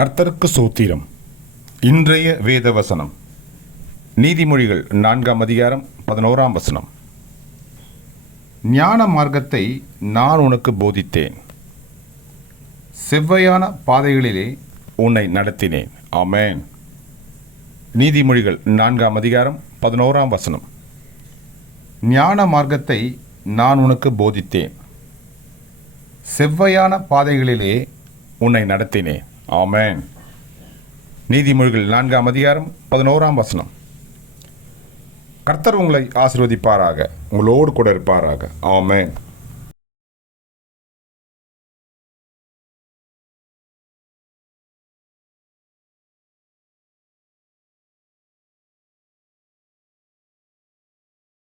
கர்த்தருக்கு சோத்திரம். இன்றைய வேத வசனம் நீதிமொழிகள் 4ஆம் அதிகாரம் 11ஆம் வசனம். ஞான மார்க்கத்தை நான் உனக்கு போதித்தேன், செவ்வையான பாதைகளிலே உன்னை நடத்தினேன். ஆமென். நீதிமொழிகள் 4ஆம் அதிகாரம் 11ஆம் வசனம். ஞான மார்க்கத்தை நான் உனக்கு போதித்தேன், செவ்வையான பாதைகளிலே உன்னை நடத்தினேன். ஆமென். நீதிமொழிகள் 4ஆம் அதிகாரம் 11ஆம் வசனம். கர்த்தர் உங்களை ஆசீர்வதிப்பாராக, உங்களோடு கூட இருப்பாராக. ஆமென்.